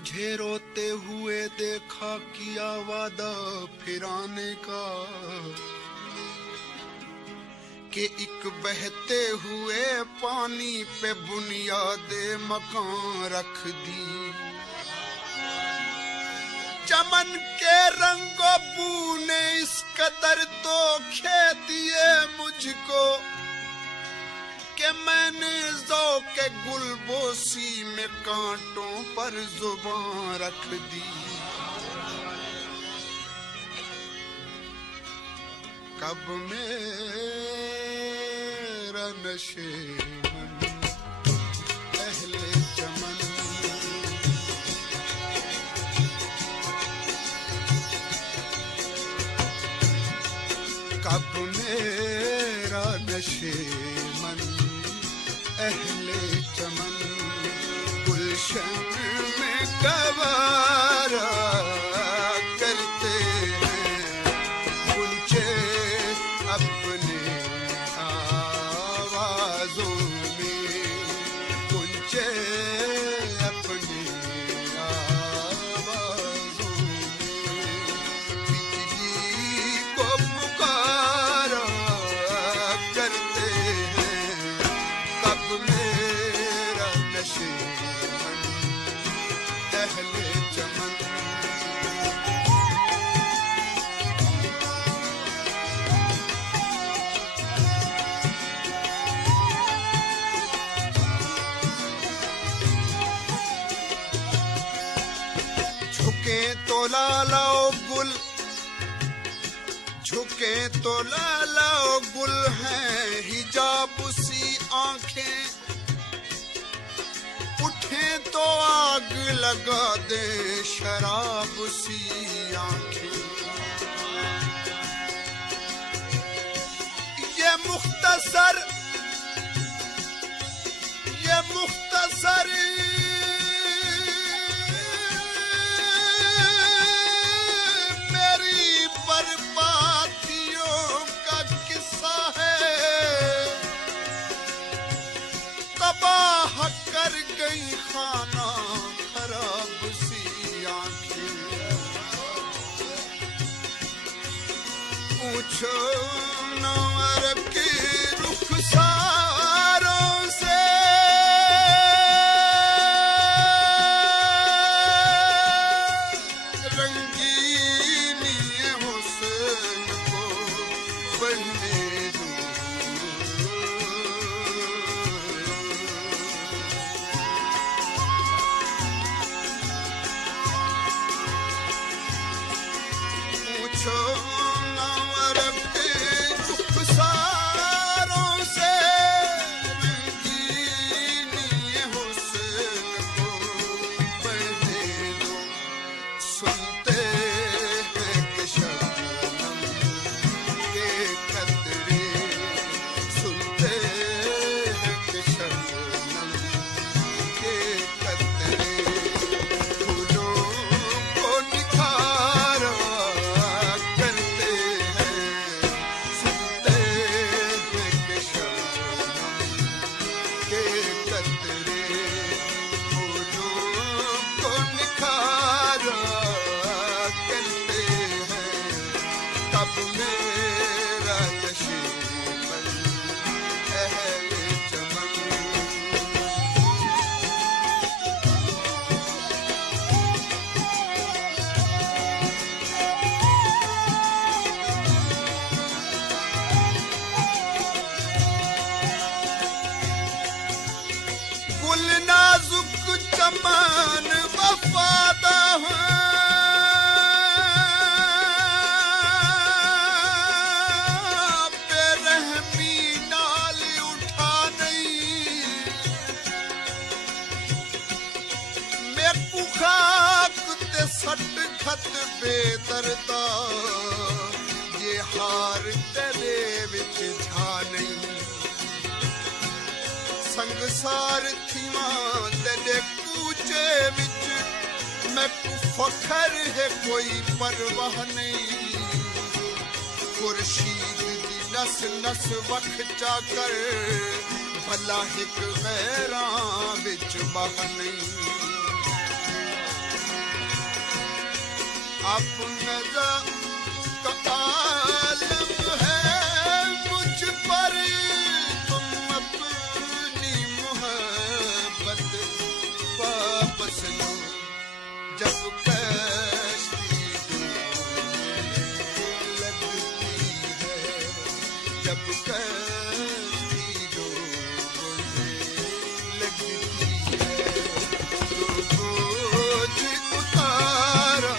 तुझे रोते हुए देखा, किया वादा फिर आने का, कि एक बहते हुए पानी पे बुनियादे मकान रख दी। चमन के रंगो बू ने इस कदर धोखे दिए मुझको, कि मैंने ज़ौक़े गुलबोसी में कांटों पर जुबान रख दी। कब मेरा नशे मन अहले चमन, कब मेरा नशे मन अहले चमन, गुलशन में गवारा करते हैं गुंचे अपने आवाजों में, गुंचे अपने आवाजों में, बिजली को पुकारा करते हैं। कब मेरा नशे मन अहले चमन, झुके तो लालाओ गुल, झुके तो लालाओ गुल हैं हिजाब सी आंखें, उठे तो आग लगा दे शराब सी आंखें। ये मुख्तसर मेरी बर्बादियों का किस्सा है, तबाह कर गई खाना खराब सी आंखें। पूछो ना अरब की रुखसारों से, रंगीनी हुस्न को बढ़ने दो। पूछो ना अरब के रुखसारों से, रंगीनी हुस्न को बढ़ने दो। सुनते हैं कि शबनम के खतरे, सुनते हैं कि शबनम के खतरे, फूलों को निखारा करते हैं। सुनते हैं कि शबनम के खतरे, फूलों को निखारा करते हैं। तब मेरा नशे मन अहले चमन, गुल नाजुक चमन वफादा है, बेरहमी नाल उठा नहीं। मेकू खाक ते सट खत बेदर्दा, ये हार तेरे विच झा नहीं। संगसार थीवां तेरे कूचे विच, मैकू फखर है कोई परवाह नहीं। खुर्शीद दी नस नस वख चाकर, भला हिक गैरां विच बाह नहीं। आप नजर का आलम है मुझ पर, तुम अपनी मोहब्बत वापस लो। जब कश्ती डूबने लगती है, जब कश्ती डूबने लगती है, तो बोझ उतारा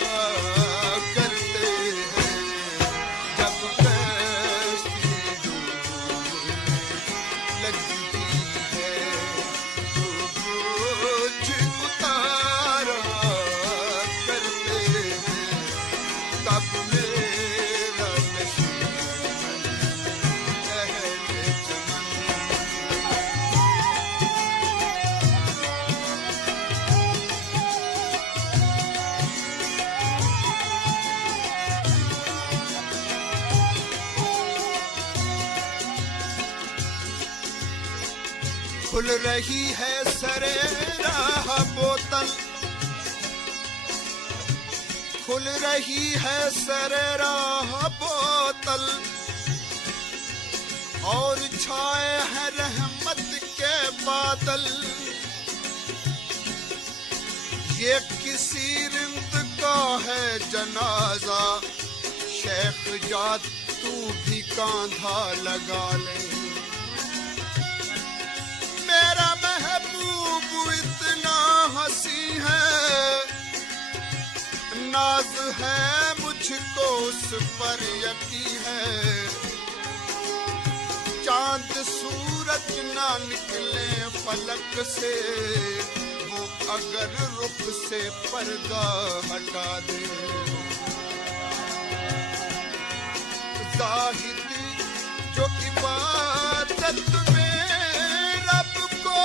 करते हैं। जब कश्ती डूबने लगती है, तो बोझ उतारा करते हैं। तब मेरा नशीब अहले चमन। खुल रही है सरे राह बोतल, खुल रही है सरे राह बोतल, और छाए हैं रहमत के बादल। ये किसी रिंद का है जनाजा, शेख जात तू भी कांधा लगा ले। मेरा महबूब इतना हंसी है, नाज है मुझको उस पर यकीन है। चांद सूरज ना निकले फलक से, वो अगर रुख से पर्दा हटा दे। जाहिदी जो इबादत में रब को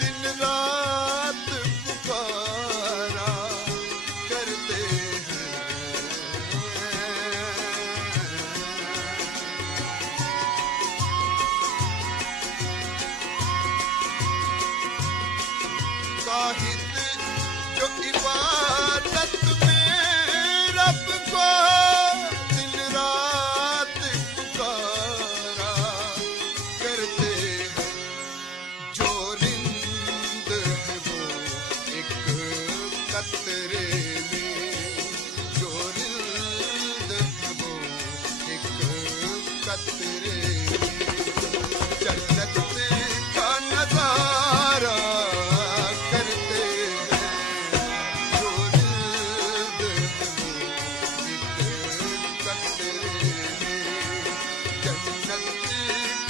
दिन रात पुकारा करते हैं। जाहिद जो इबादत में रब को दिन रात पुकारा करते हैं। जो रिंद है वो एक कतरे में, जो रिंद है वो एक कतरे में। जन्नत का नजारा करते हैं। जो रिंद है वो एक कतरे में। जन्नत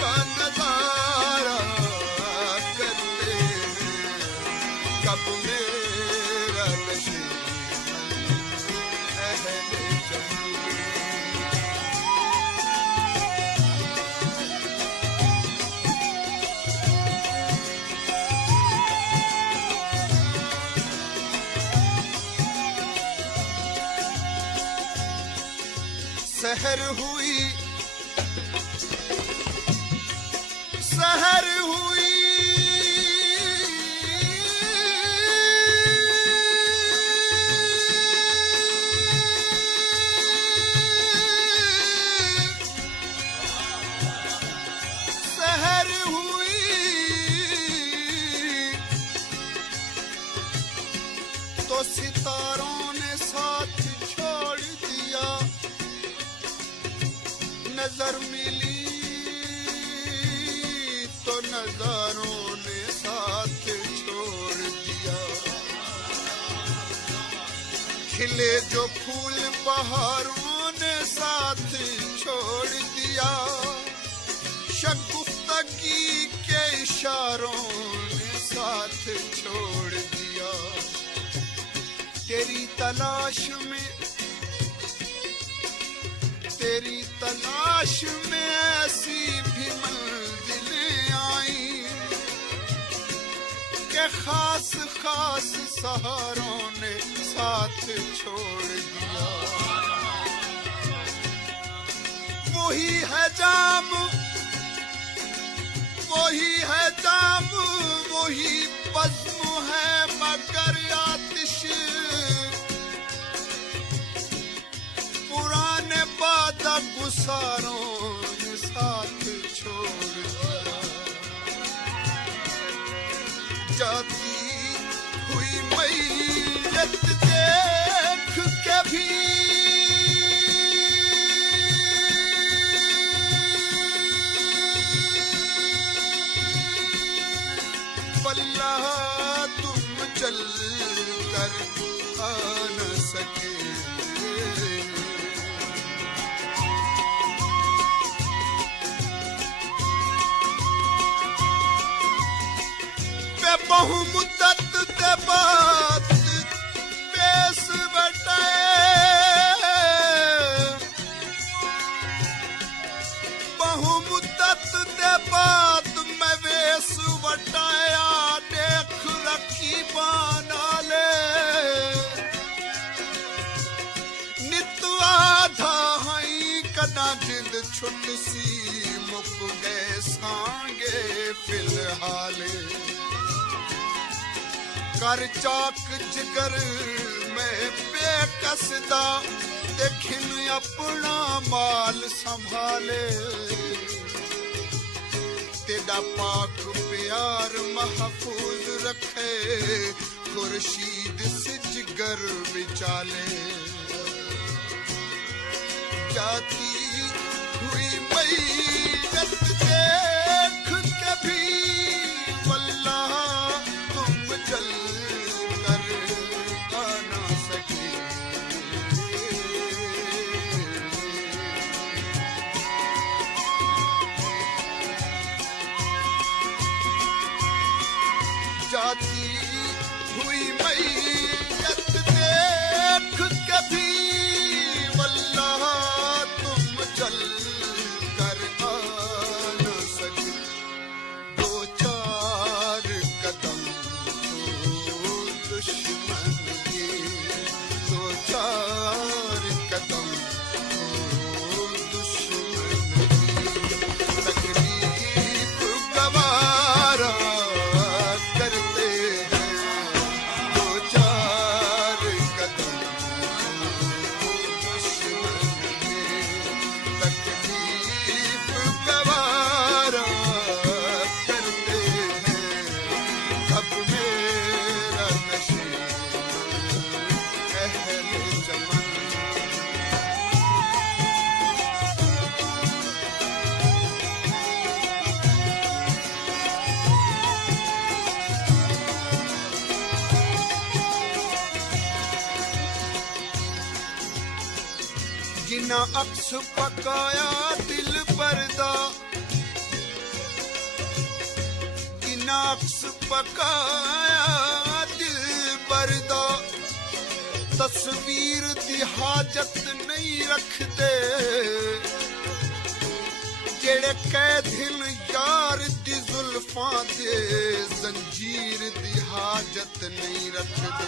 का नजारा करते हैं। कब मेरा नशीब अहले चमन। सहर हुई, सहर हुई, सहर हुई, तो सितारों ने साथ छोड़ दिया। नजर मिली तो नजारों ने साथ छोड़ दिया। खिले जो फूल बहारों ने साथ छोड़ दिया। शगुफ्तगी के इशारों ने साथ छोड़ दिया। तेरी तलाश में, तेरी तलाश में ऐसी भी मंजिलें आई के खास खास सहारों ने साथ छोड़ दिया। वही है जाम, वही है जाम, वही बज़्म है मगर आतिश पुराने वादा गुसारों ने साथ छोड़ दिया। जाती हुई मैयत देख के भी वल्लाह तुम चल कर आ न सके। बहुमुद्दत ते बात पेश बटाए बहुमुद्दत ते बात मैं वेश बटाया देख रखी बना ले नित आधा हई कदा जिंद छुट सी मुक गए सांगे फिलहाल कर चाक जिगर में बेकसदा देखिन अपना माल संभाले तेरा पाक प्यार महफूज रखे खुर्शीद से जिगर विचाले। जाती हुई मैयत देख के भी वल्लाह तुम चल जाती हुई मैयत देख के भी वल्लाह तुम चल कर आ न सके। दो चार कदम तो दुश्मन के दो चार कदम तो दुश्मन की तकलीफ गवारा जिना अक्स पकाया दिल परदा जिना अक्स पकाया दिल परदा तस्वीर दी हाजत नहीं रखते जेड़े कैदिन यार दी जुल्फां दे जंजीर दी हाजत नहीं रखते।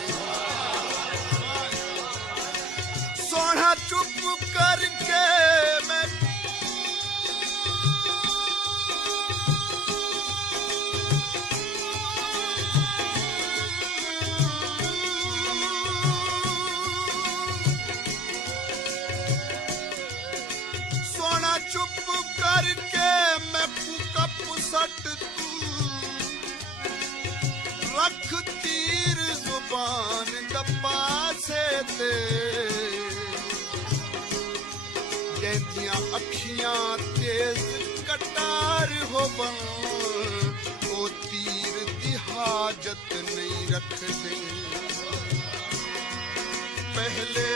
सोना चुप करके मैं सोना चुप करके मैं कप सट तू रख तीर जुबान दबा से ते अखियां तेज कटार हो बन ओ तीर दी हाजत नहीं रखते। पहले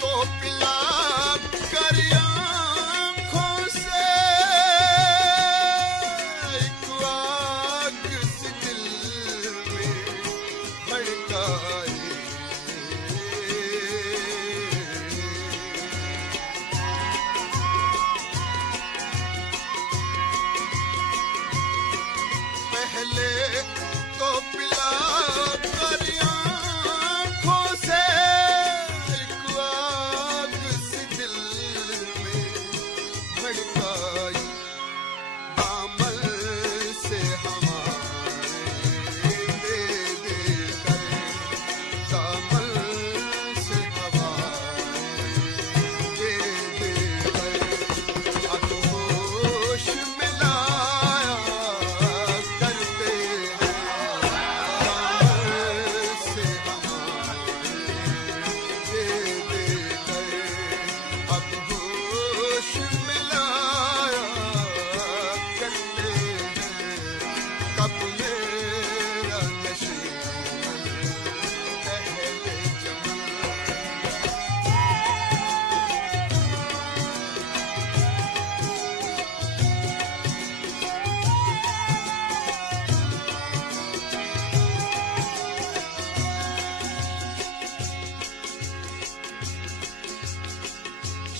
तो पिला कर आँखों से एक आग सी दिल में भड़काए तो पिला कर आँखों से एक आग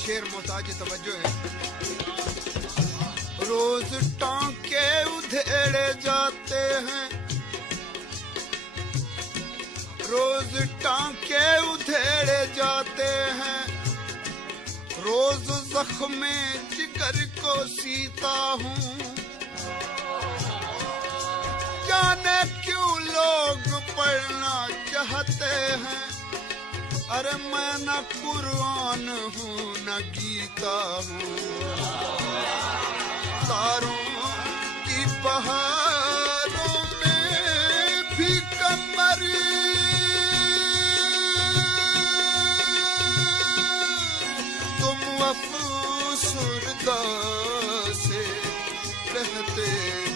शेर मोहताज तवज्जो है। रोज टांके उधेड़े जाते हैं, रोज टांके उधेड़े जाते हैं, रोज जख्मे जिगर को सीता हूँ। जाने क्यों लोग पढ़ना चाहते हैं, अरे मैं न कुरान हूँ न गीता हूँ। तारों की बहारों में भी कमर तुम अफसुर्दा से कहते हो।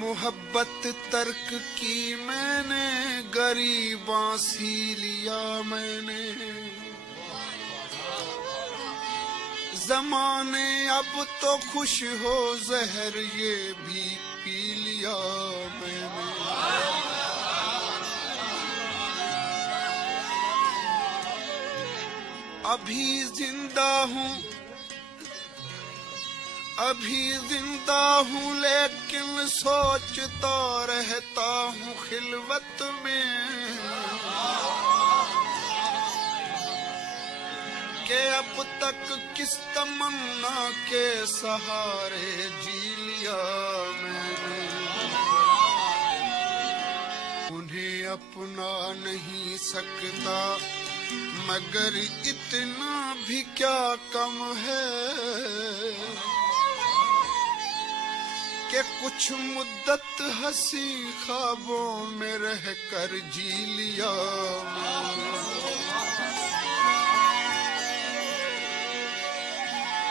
मोहब्बत तर्क की मैंने, गरीबां सी लिया मैंने। ज़माने अब तो खुश हो, जहर ये भी पी लिया मैंने। अभी जिंदा हूँ, अभी जिंदा हूँ, लेकिन सोचता रहता हूँ खिलवत में कि अब तक किस तमन्ना के सहारे जी लिया मैंने। उन्हें अपना नहीं सकता, मगर इतना भी क्या कम है कि कुछ मुद्दत हंसी ख्वाबों में रहकर जी लिया।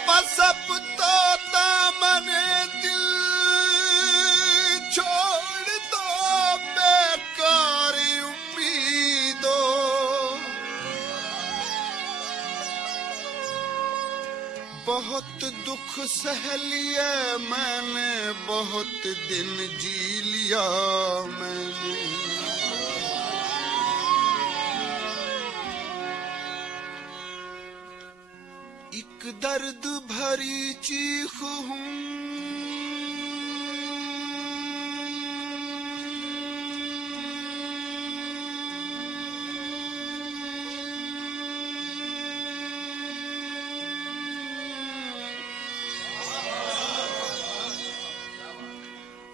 बस अब तो दामने दिल छोड़ दो, बेकार उम्मीदों। बहुत दुख सह लिया मैंने, बहुत दिन जी लिया मैंने। एक दर्द भरी चीख हूँ,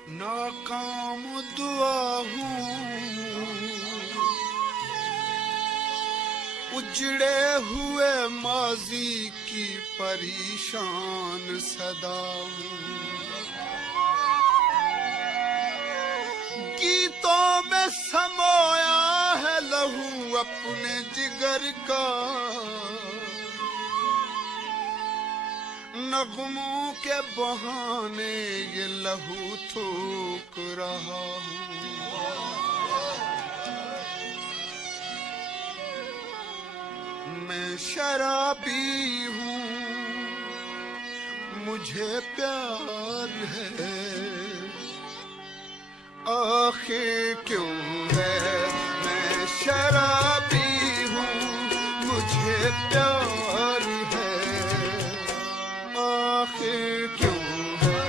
नाकाम दुआ हूँ, उजड़े हुए माजी की परेशान सदा हूँ। गीतों में समोया है लहू अपने जिगर का, नगमों के बहाने ये लहू थूक रहा हूँ। मैं शराबी हूँ, मुझे प्यार है, आखिर क्यों है मैं शराबी हूँ, मुझे प्यार है, आखिर क्यों है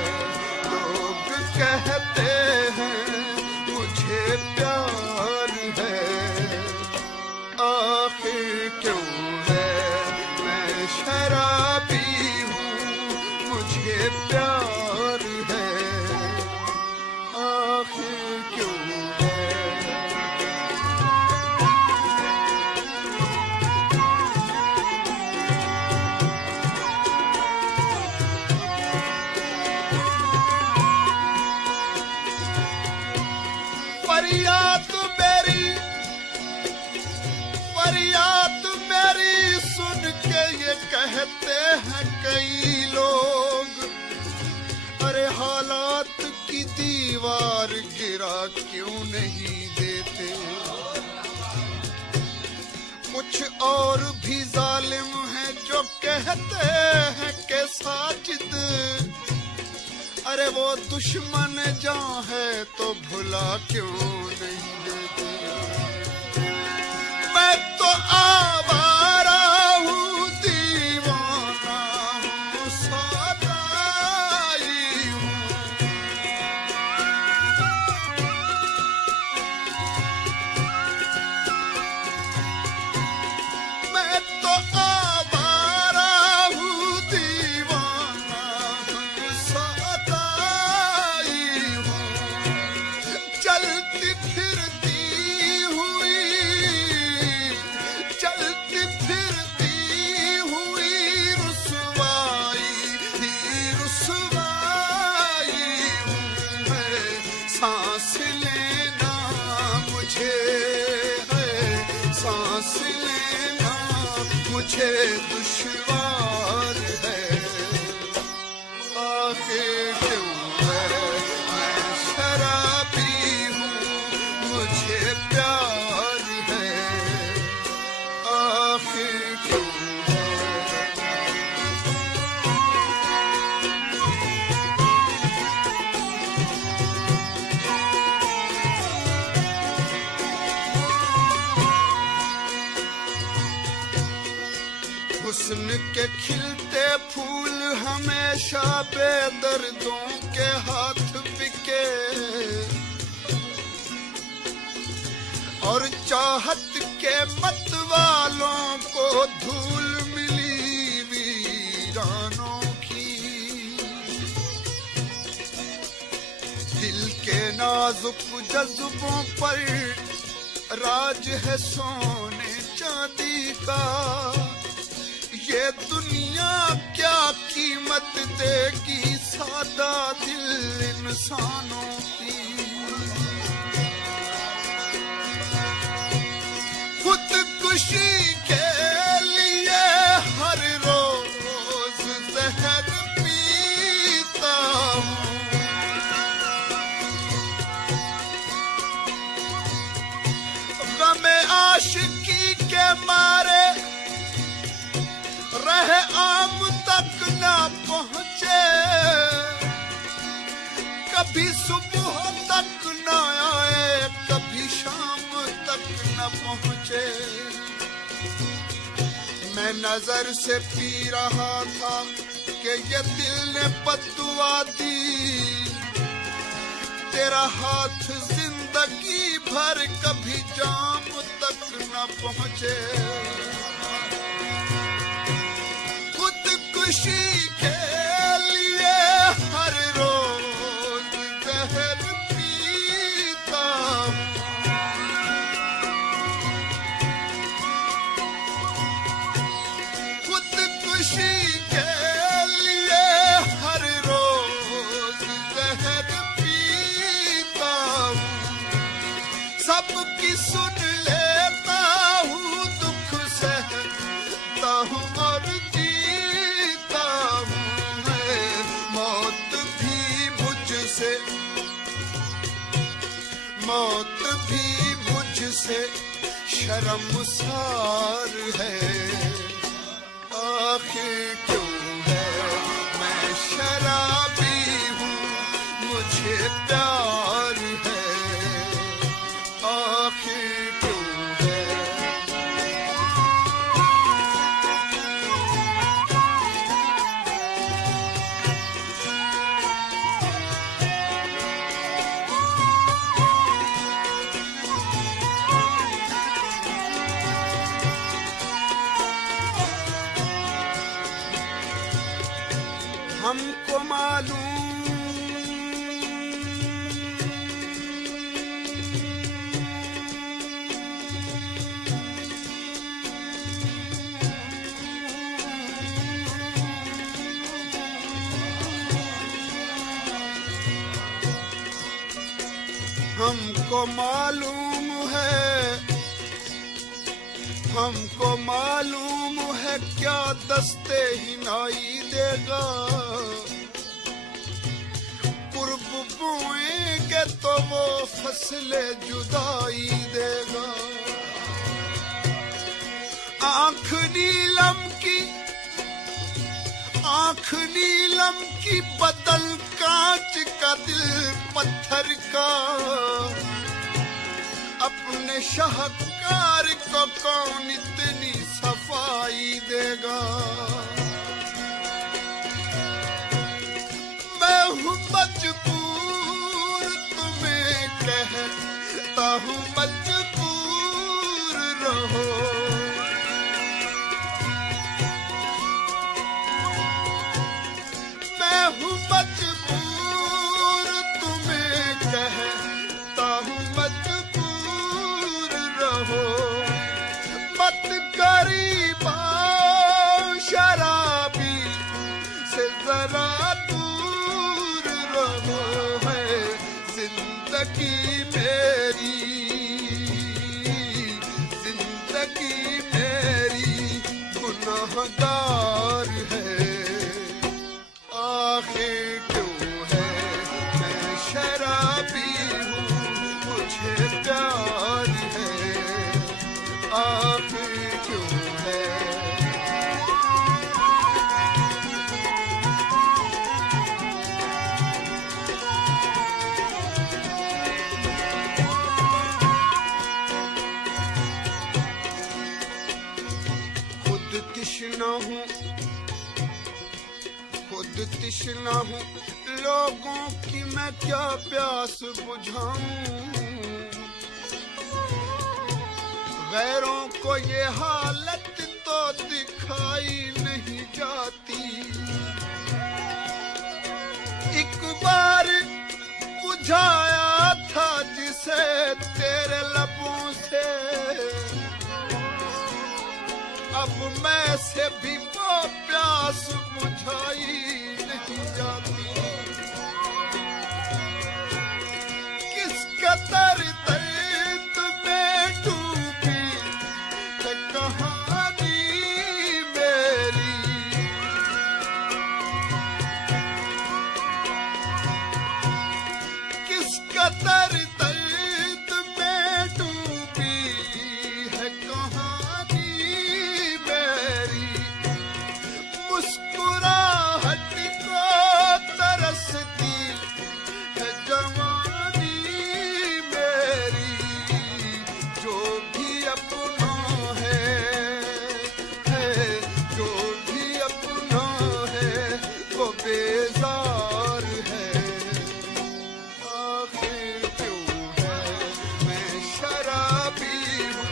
लोग कहते हैं मुझे प्यार है, आखिर क्यों है मैं शराबी हूँ, मुझे प्यार है, आखिर क्यों है। फरियाद मेरी सुन के ये कहते हैं कई लोग, अरे हालात की दीवार गिरा क्यों नहीं देते, कुछ और भी जालिम हैं जो कहते हैं कि साजिद, अरे वो दुश्मन जान है तो भुला क्यों नहीं देते। मैं तो आवारा हूँ, दीवाना हूँ, सौदाई हूँ, मैं तो आवारा हूँ, दीवाना हूँ, सौदाई हूँ, चलती फिरती सांस लेना मुझे है, सांस लेना मुझे दुश्वार है, आखिर क्यों है मैं शराबी हूँ, मुझे प्यार है, आखिर क्यों है। हुस्न के खिलते फूल हमेशा बेदर्दों के हाथ बिके, और चाहत के मत वालों को धूल मिली वीरानों की, दिल के नाजुक जज्बों पर राज है सोने चांदी का, ये दुनिया क्या कीमत देगी सादा दिल इंसानों की। खुदकुशी के लिए हर रोज जहर पीता हूँ, गमे आशिकी के मारे रहे आम तक ना पहुँचे, कभी सुबह तक ना आए, कभी शाम तक न पहुँचे। मैं नजर से पी रहा था कि ये दिल ने बद्दुआ दी, तेरा हाथ जिंदगी भर कभी जाम तक न पहुँचे। खुशी के लिए हर रोज जहर पीता हूँ, खुदकुशी के लिए हर रोज जहर पीता हूँ, सबकी सुन लेता हूँ, दुख सहता हूँ और मौत भी मुझसे शर्मसार है, आखिर क्यों है मैं हमको मालूम हमको मालूम है क्या दस्ते हिनाई देगा। कुर्ब बोएंगे तो वो फसले जुदाई देगा। आंख नीलम की बदल कांच का दिल पत्थर का। अपने शाहकार को कौन इतनी सफाई देगा। मैं हूँ मजबूर तुम्हें कहता हूँ मजबूर रहो। मैं हूँ मजबूर तुम्हें कहता हूँ मजबूर रहो। मत गरीबा शराबी से जरा दूर रहो। है जिंदगी मेरी गुनाहगार है। आखिर क्यों है मैं शराबी हूँ मुझे प्यार है। आखिर क्यों है खुद तिश्ना हूँ लोगों की मैं क्या प्यास बुझाऊं। गैरों को ये हालत तो दिखाई नहीं जाती। एक बार बुझाया था जिसे तेरे लबों से। अब मैं से भी वो प्यास बुझाई नहीं जाती। किस कदर दर्द में डूबी है कहानी मेरी। किस कदर दर्द में डूबी है कहानी मेरी। मुस्कुराहट को तरसती है जवानी मेरी। जो भी अपना है जो भी अपना है वो बेजार है। आखिर क्यों है मैं शराबी हूँ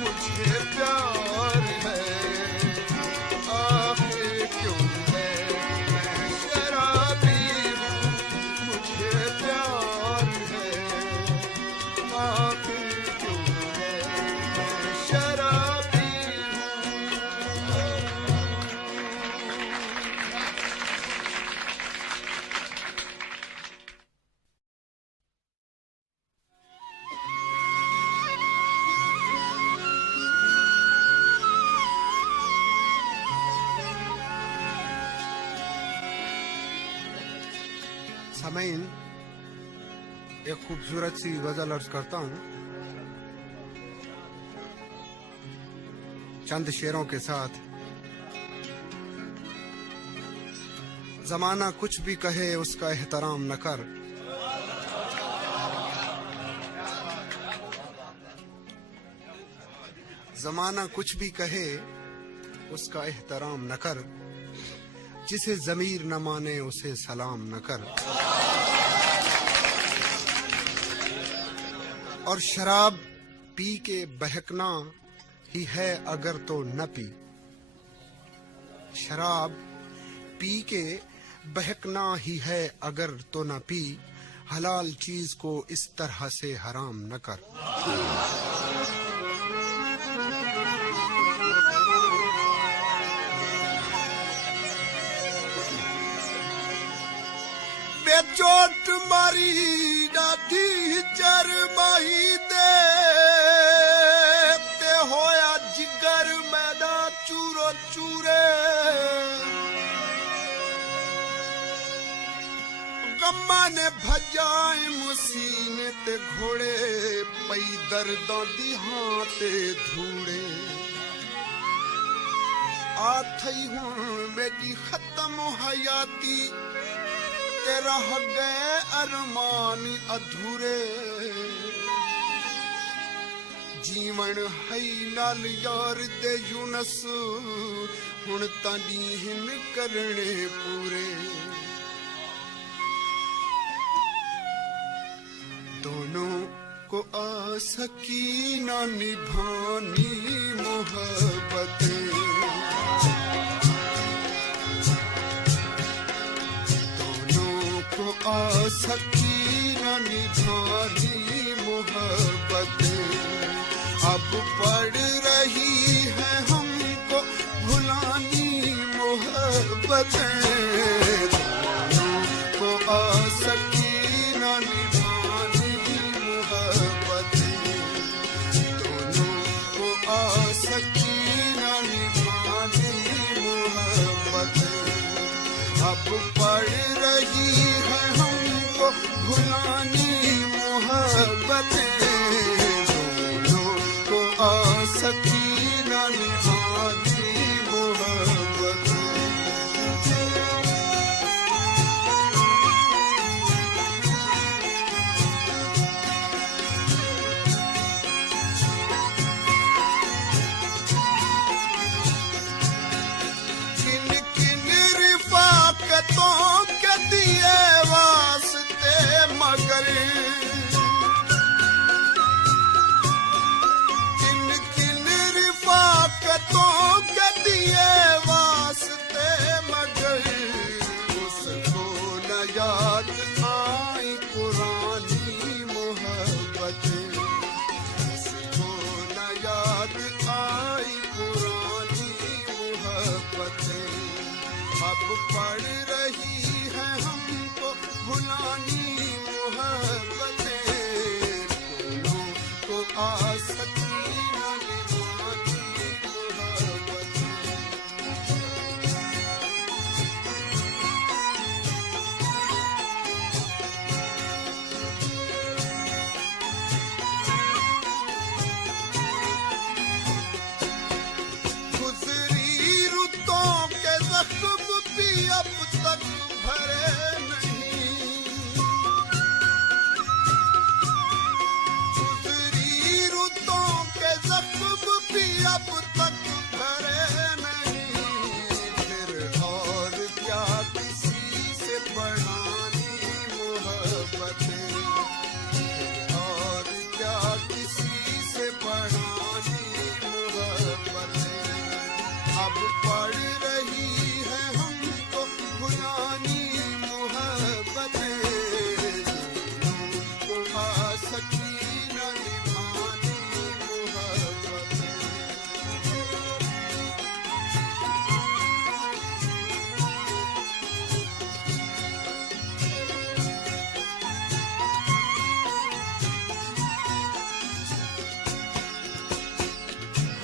मुझे प्यार है। आखिर क्यों है मैं शराबी हूँ मुझे प्यार है। आखिर क्यों है मैं शराबी सामईन एक खूबसूरत सी गजल अर्ज करता हूँ चंद शेरों के साथ। जमाना कुछ भी कहे उसका एहतराम न कर। जमाना कुछ भी कहे उसका एहतराम न कर। जिसे जमीर न माने उसे सलाम न कर। और शराब पी के बहकना ही है अगर तो न पी। शराब पी के बहकना ही है अगर तो न पी, हलाल चीज को इस तरह से हराम न कर। बेचोट मारी डाठी चरमाही दे ते होया जिगर मैदा चूरो चूरे। गम्मा ने भजाए मुसीने ते घोड़े, पई दर्दां दी हां ते धूड़े। आ थई हुण मेरी खत्म हयाती, ते रह गए अरमान अधूरे। जीवन है नाल यार दे यूनस, हुण तां ॾींहं करने पूरे। दोनों को आ सकी ना निभानी मोहब्बतें, दोनों को आ सकी ना निभानी मोहब्बतें। अब पड़ रही है हमको भुलानी मोहब्बतें, दोनों को आ सकी ना निभानी मोहब्बतें, दोनों को आ सकी ना निभानी मोहब्बतें। अब पड़ रही है हमको भुलानी मोहब्बतें, दोनों को आ सकी ना निभानी मोहब्बतें। तो के दिए वास्ते मगर, किन किन रिफाकतों के दिए वास्ते मगर। उसको न याद आई पुरानी मोहब्बतें, उसको न याद आई पुरानी मोहब्बतें। अब पड़ रही है हमको भुलानी मोहब्बतें, दोनों को आ सकी ना निभानी मोहब्बतें। गुजरी रुतों के जख्म भी अब तक भरे नहीं, गुजरी रुतों के जख्म भी अब तक भरे नहीं। फिर और क्या किसी से बढ़ानी मोहब्बतें, फिर और क्या किसी से बढ़ानी मोहब्बतें। अब पड़ रही है हमको भुलानी मोहब्बतें, दोनों को आ सकी ना निभानी मोहब्बतें।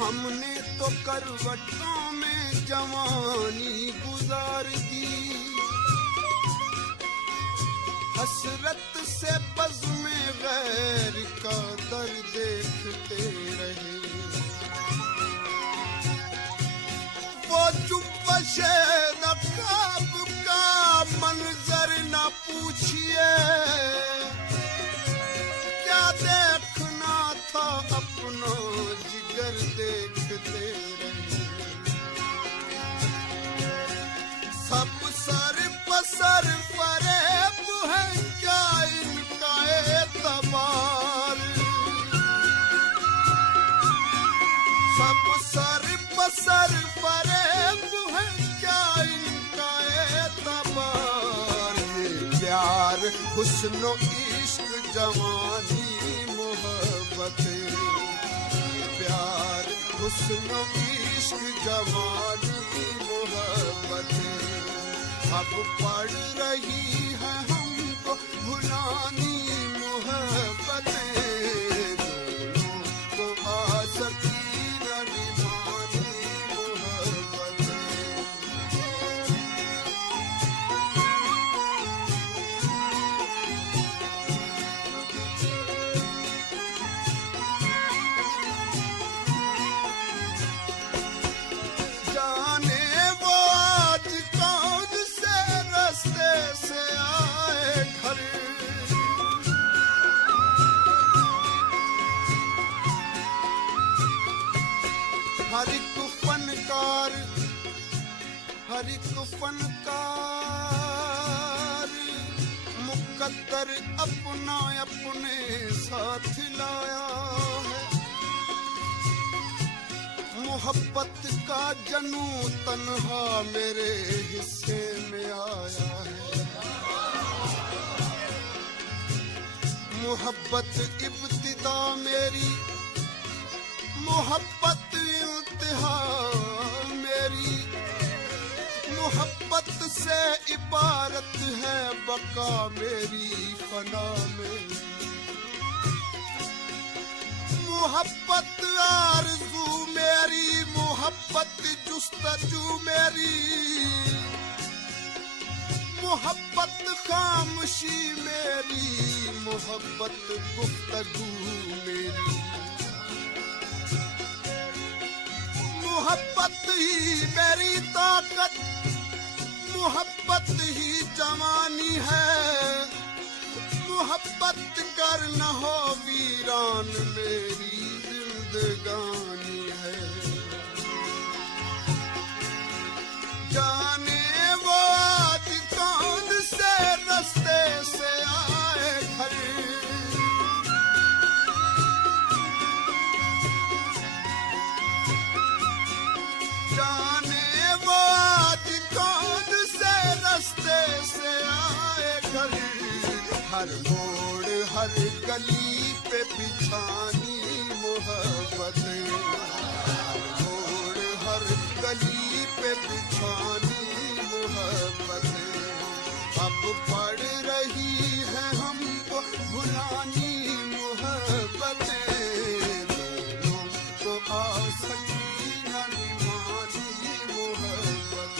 हमने तो करवटों में जवानी गुजार दी, हसरत से बज़्म गैर का दर देखते रहे। वो जुब्बशे नकाब का मंजर न पूछिए, क्या देखना था अपना जिगर देखते रहे। सब सर पसर फरेब है क्या हुस्नो इश्क जवानी मोहब्बत, प्यार हुस्नो इश्क जवानी मोहब्बत, अब पड़ रही है हमको भुलानी मोहब्बत, दोनों को आसकी न निभानी मोहब्बत। जाने वो आज कौन से रास्ते से आए घर, हर एक फनकार, हर एक फनकार मुकद्दर अपना अपने साथ लाया है, मोहब्बत का जनू तन्हा मेरे हिस्से में आया है, मोहब्बत इब्तिदा मेरी, मोहब्बत इंतहा मेरी, मोहब्बत से इबारत है बका मेरी फना मेरी, मोहब्बत आरज़ू मेरी, मोहब्बत जुस्तजू मेरी, मोहब्बत खामोशी मेरी, मोहब्बत गुफ्तगू मेरी, मोहब्बत ही मेरी ताकत, मोहब्बत ही जवानी है, मोहब्बत कर न हो वीरान मेरी जिंदगानी है। जाने वो आज कौन से रास्ते से आए घर, जाने वो आज कौन से रास्ते से आए घर, हर मोड़ हर गली पे बिछानी मोहब्बत, हर मोड़ हर गली पे बिछानी मोहब्बत, अब पड़ रही है हमको भुलानी मोहब्बत, दोनों को आसकी न निभानी मोहब्बत।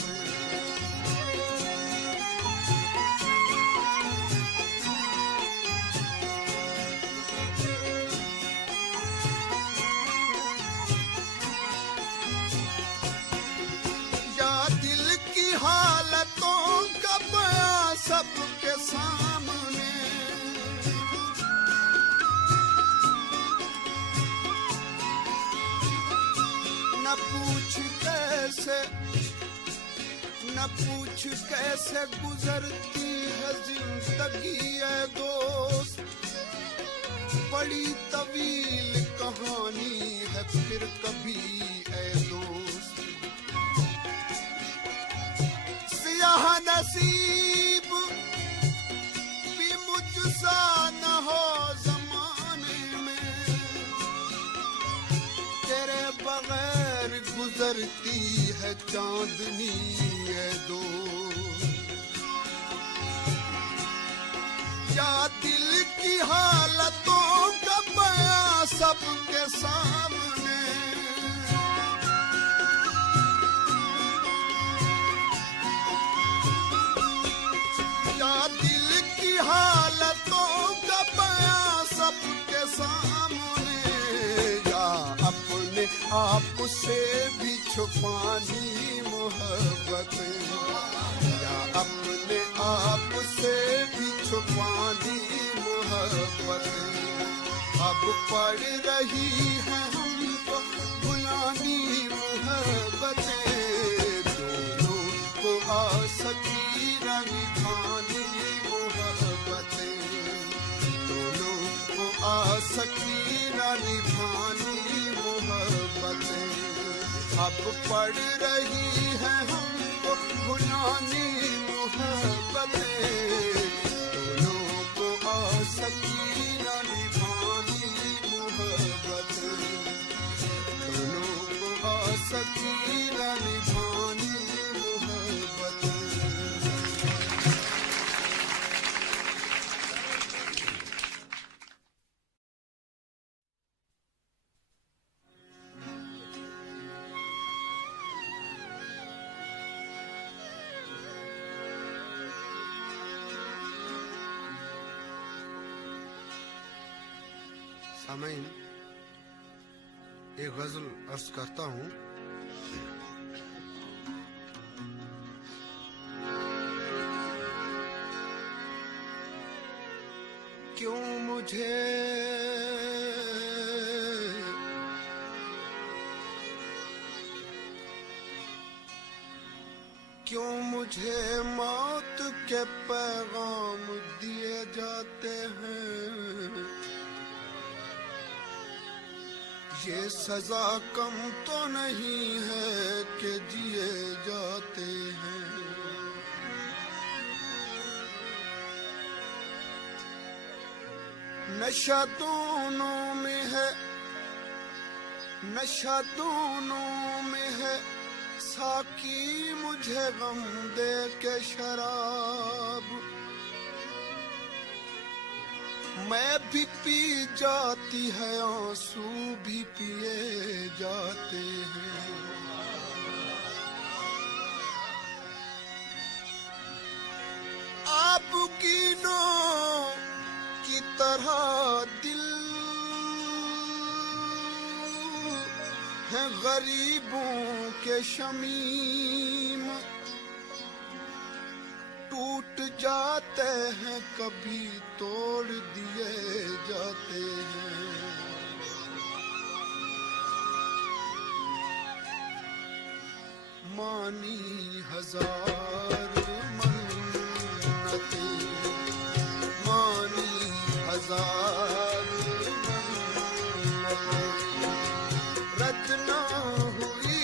हालतों का बयां सबके सामने, न पूछ कैसे गुजरती है जिंदगी है दोस्त, बड़ी तवील कहानी है फिर कभी है दोस्त, यहाँ नसीब भी मुझसा न हो जमाने में, तेरे बगैर गुजरती है चांदनी है दो, या दिल की हालतों का बयां सबके सामने, दिल की हालतों का बयां सबके सामने, या अपने आप से भी छुपानी मोहब्बत, या अपने आप से भी छुपानी मोहब्बत, अब पड़ रही है हमको भुलानी मोहब्बत, दोनों को आसकी न निभानी मोहब्बत, दोनों को आसकी न निभानी मोहब्बत, अब पड़ रही है हमको भुलानी मोहब्बत, दोनों सामईन, एक गजल अर्ज करता हूं। क्यों मुझे मौत के पैगाम दिए जाते हैं। ये सजा कम तो नहीं है कि जिए जाते हैं। नशा दोनों में है, नशा दोनों में है, साकी मुझे गम दे के शराब। मैं भी पी जाती है, आंसू भी पिए जाते हैं। आप कीनों की तरह दिल है गरीबों के शमीम। टूट जाते हैं, कभी तोड़ दिए जाते हैं। मानी हजार मन्नतें, मानी हजार मन्नतें, रद्द ना हुई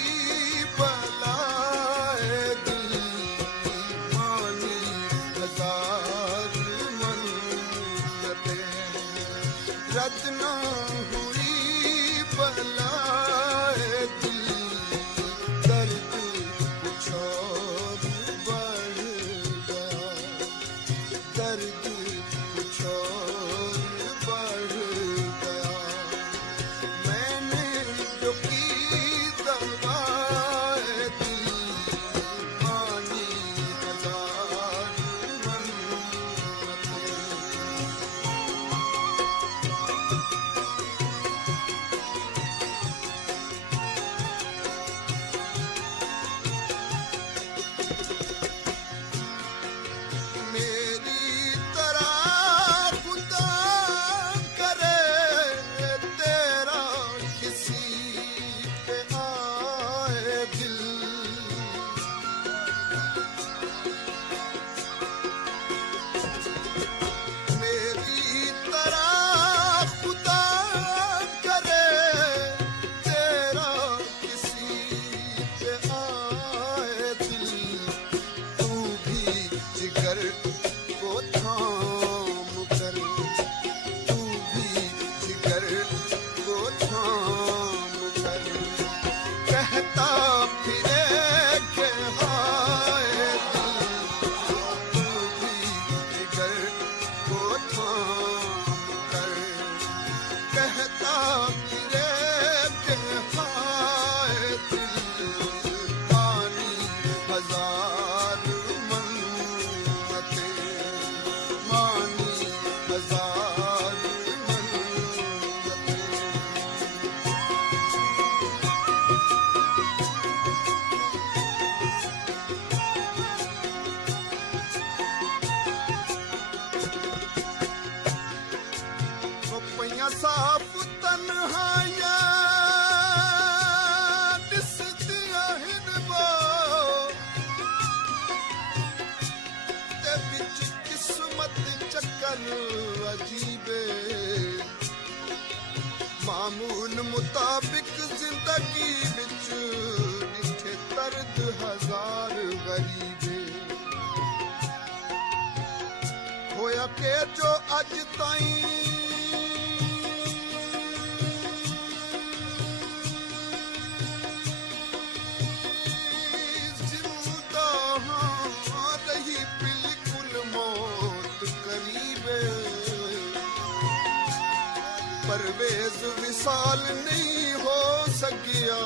बलाए दिल। मानी हजार मन्नतें, रद्द ना हुई बलाए दिल। दर्द कुछ और बढ़ गया, दर्द कुछ और बढ़ गया। मैंने जो की दवाए दिल, मानी हजार मन्नतें। मेरी तरह खुदा करे तेरा किसी पे आए दिल। मेरी तरह खुदा करे तेरा किसी पे आए दिल। तू भी जिगर को थाम कर, तू भी जिगर को थाम कर, कहता फिरे के हाय दिल। तू भी जिगर को थाम कर, कहता फिरे के हाय दिल। मानी हजार मन्नतें, मानी हजार मन्नतें। वो पैया साफ तन्हाइयां दिसदियां हिन वो, ते विच किस्मत चक्कर अजीबे। मामूल मुताबिक जिंदगी विच डिठे दर्द हजार गरीबे। होया के जो अज ताईं जिंदा हाँ रही, बिल्कुल मौत करीबे। परवेज विसाल नहीं हो सकिया,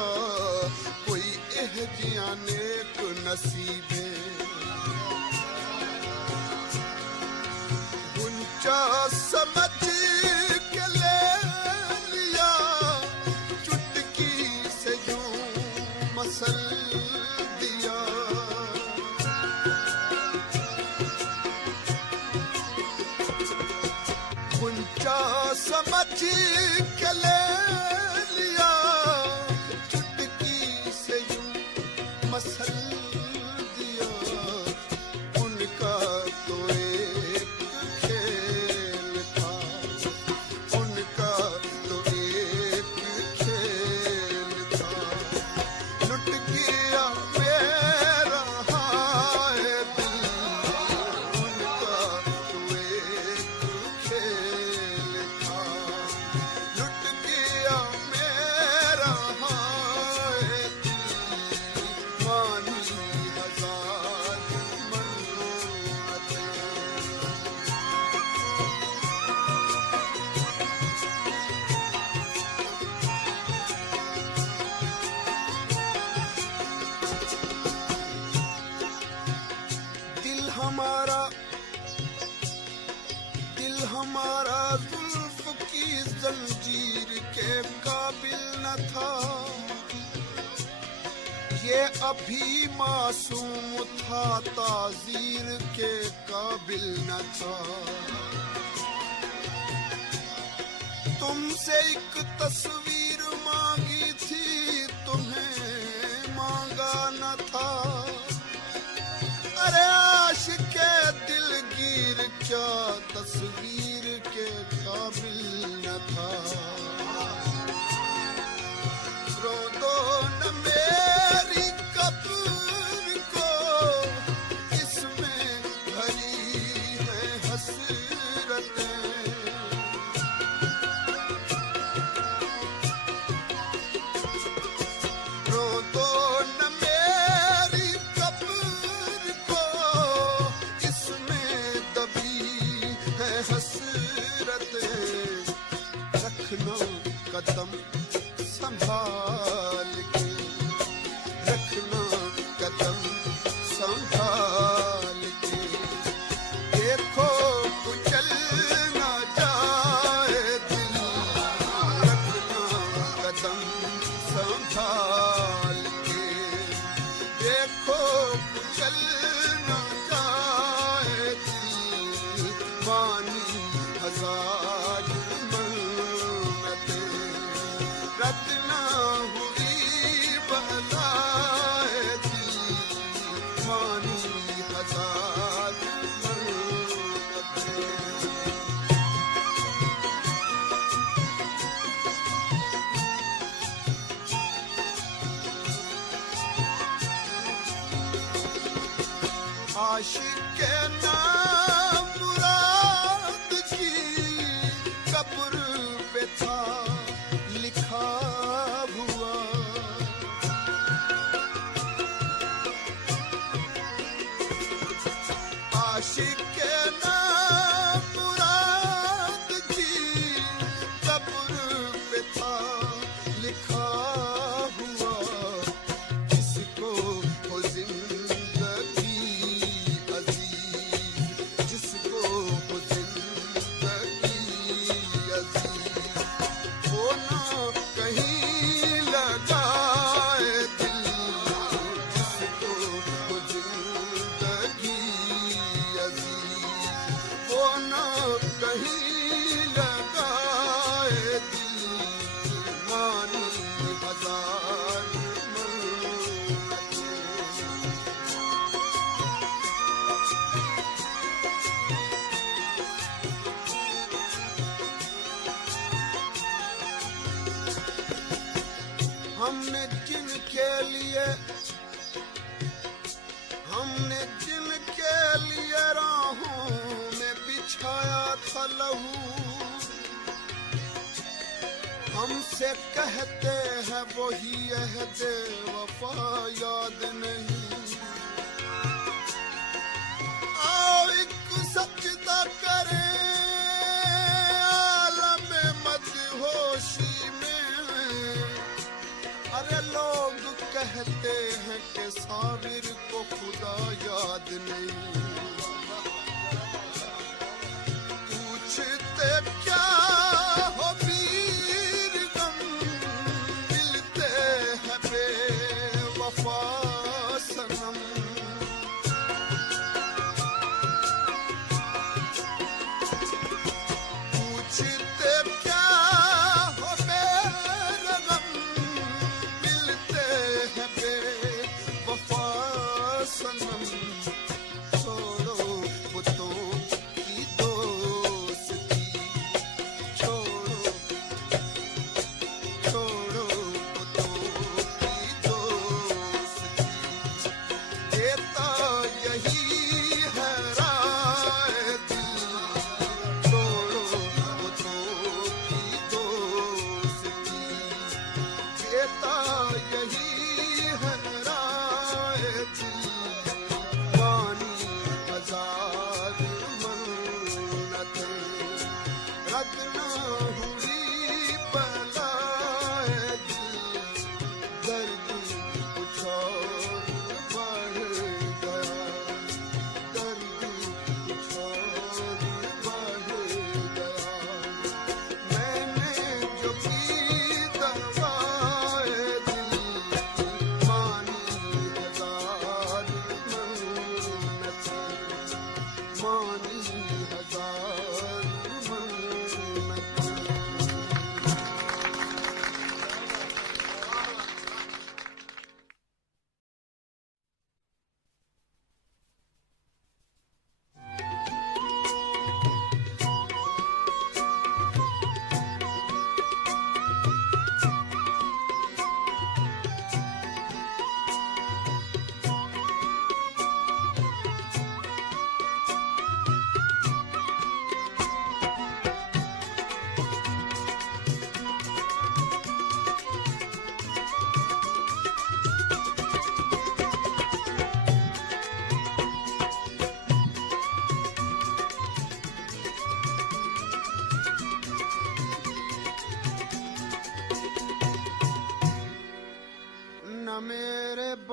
कोई एह जिया नेक नसीबे। गुंचा समझ के ले समझ के ले लिया, चुटकी से यूं मसल दिया। उनका तो एक खेल था, उनका तो एक खेल था। लुट गया मेरा हाय दिल, उनका तो एक खेल था। लुट गया मेरा हाय दिल, मानी हजार मन्नतें। दिल हमारा जुल्फ की जंजीर के काबिल न था। ये अभी मासूम था, ताजीर के काबिल न था। तुमसे एक तस्वीर मांगी थी, तुम्हें मांगा न था। अरे आशिके दिलगीर क्या तस्वीर के काबिल न था। रो दो न मेरी कब्र को, इसमें भरी है हसरतें। रो दो न मेरी कब्र को, इसमें दबी है हसरतें। रखना कदम संभाल के, रखना कदम संभाल के। देखो कुचल न जाए दिल, रखना कदम संभाल के। देखो कुचल न जाए दिल, मानी हजार मन्नतें। रद्द न हुई बलाए दिल, मानी हजार मन्नतें। आशिक नाम मुराद की कब्र पे था लिखा हुआ। आशिक नाम मुराद की कब्र पे था लिखा हुआ। जिसको हो जिंदगी अजीज, जिसको हो जिंदगी अजीज, वो ना कहीं लगाए दिल। जिसको हो जिंदगी अजीज, वो ना कहीं लगाए दिल, मानी हजार मन्नतें। हमने जिनके लिए राहों में बिछाया था लहू, हमसे कहते हैं वही अहदे वफा याद नहीं। आओ एक सजदा करें आलम मदहोशी में। अरे लोग कहते हैं कि साबिर को खुदा याद नहीं। पूछते क्या हो वीर गम, मिलते हैं बेवफा सनम।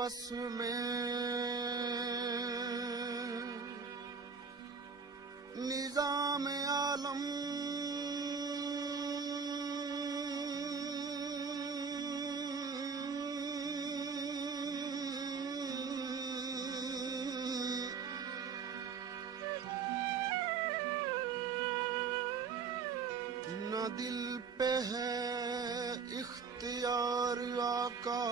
बस में निजाम आलम न दिल पे है इख्तियार आका,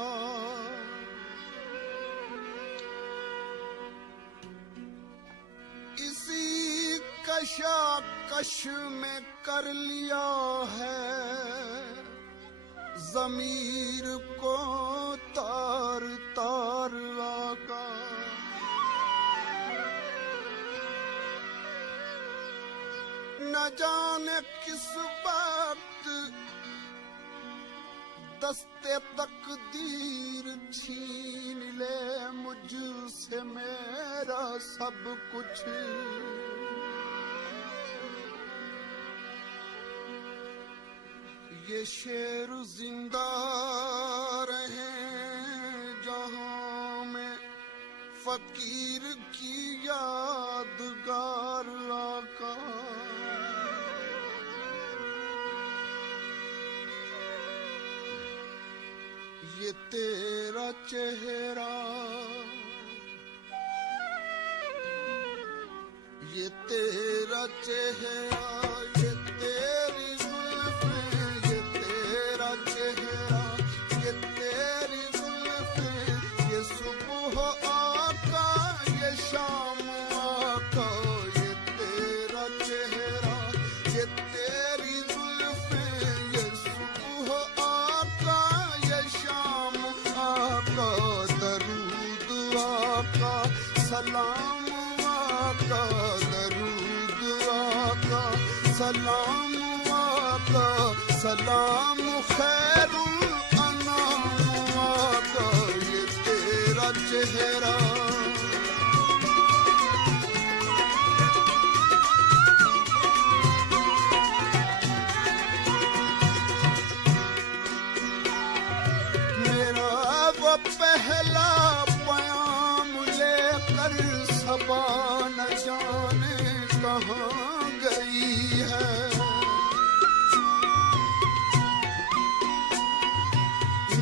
इसी कशाकश में कर लिया है ज़मीर को तार तार आका। न जाने किस वक्त दस्ते तकदीर छीन ले मुझसे मेरा सब कुछ। ये शेर जिंदा रहे जहां में फकीर की यादगार आका। ये तेरा चेहरा, ये तेरा चेहरा, ये तेरी जुल्फें, ये तेरा चेहरा, ये तेरी जुल्फें, ये सुबह आका, ये शाम आका। ये तेरा चेहरा, ये तेरी जुल्फें, ये सुबह आका, ये शाम आका। दरूद आका, सलाम आका, दरूद आका, सलाम आका, सलाम खैरुल अनाम आका। ये तेरा चेहरा, मेरा वो पहला प्याम लेकर सबा न जाने कहाँ गई है।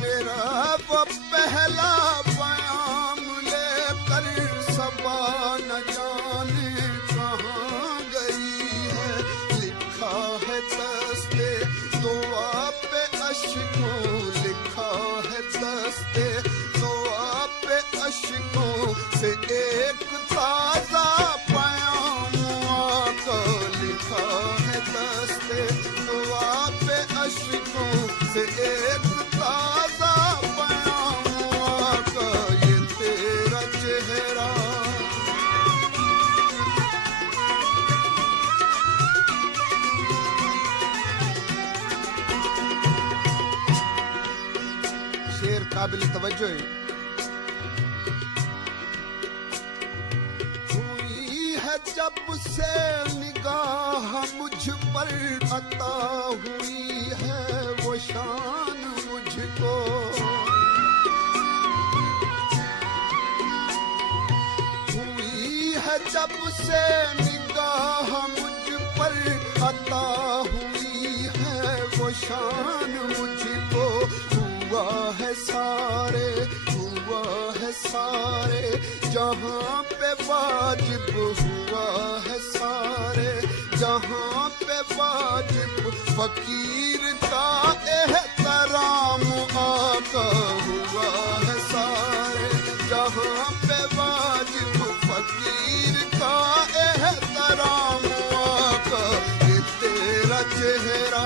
मेरा वो पहला प्याम लेकर सबा न जाने कहाँ गई है। लिखा है दस्ते दुआ पे अश्कों, लिखा है दस्ते दुआ पे अश्कों से एक ताजा प्याम आका। लिखा है दस्ते दुआ पे अश्कों से एक ताजा प्याम आका। ये तेरा चेहरा, शेर काबिल तवज्जो है। हुई है जब से निगाह मुझ पर अता हुई है वो शान मुझको। हुई है जब से निगाह मुझ पर अता हुई है वो शान मुझको। हुआ है सारे, हुआ है सारे जहां पे वाजिब, हुआ है सारे जहां पे वाजिब फकीर का एहतराम आका। हुआ है सारे जहां पे वाजिब फकीर का एहतराम आका। ये तेरा चेहरा,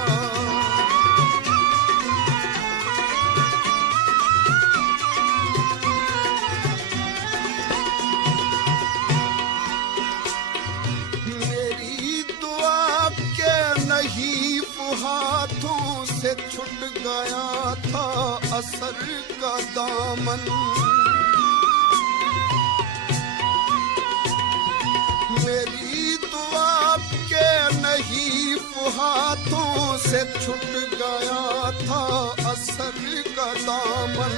हाथों से छूट गया था असर का दामन। मेरी दुआ के नहीं हाथों से छूट गया था असर का दामन।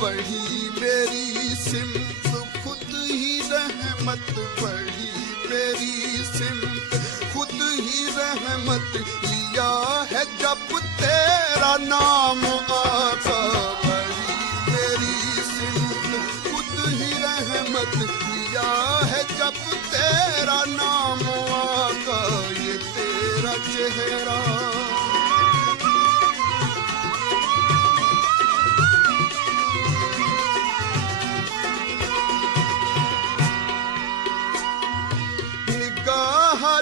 वही बढ़ी मेरी सिमत, खुद ही रहमत बढ़ी मेरी सिमत, खुद ही रहमत लिया है जब तेरा नाम आका। बढ़ी मेरी सिमत, खुद ही रहमत लिया है जब तेरा नाम आका। ये तेरा चेहरा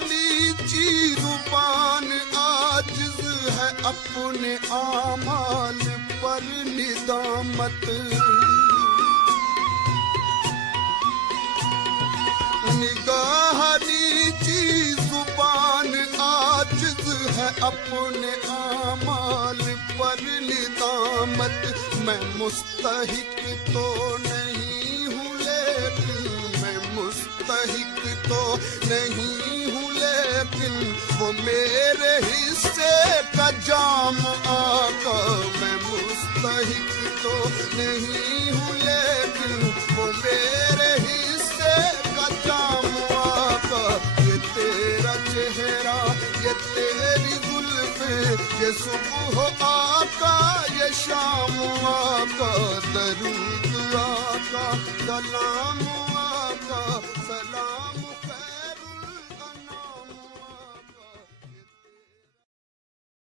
नीची जुबान आजिज है अपने आमाल पर निदामत। निगाह नीची जुबान आजिज है अपने आमाल पर निदामत। मैं मुस्तहिक तो नहीं हूँ लेकिन, मैं मुस्तहिक तो नहीं हूँ लेकिन वो मेरे हिस्से का जाम आका। मैं मुस्तहिक तो नहीं हूँ लेकिन वो मेरे हिस्से का जाम आका। ये तेरा चेहरा, ये तेरी जुल्फे, ये सुबह आका, ये शाम आका। दरूद आका, सलाम आका।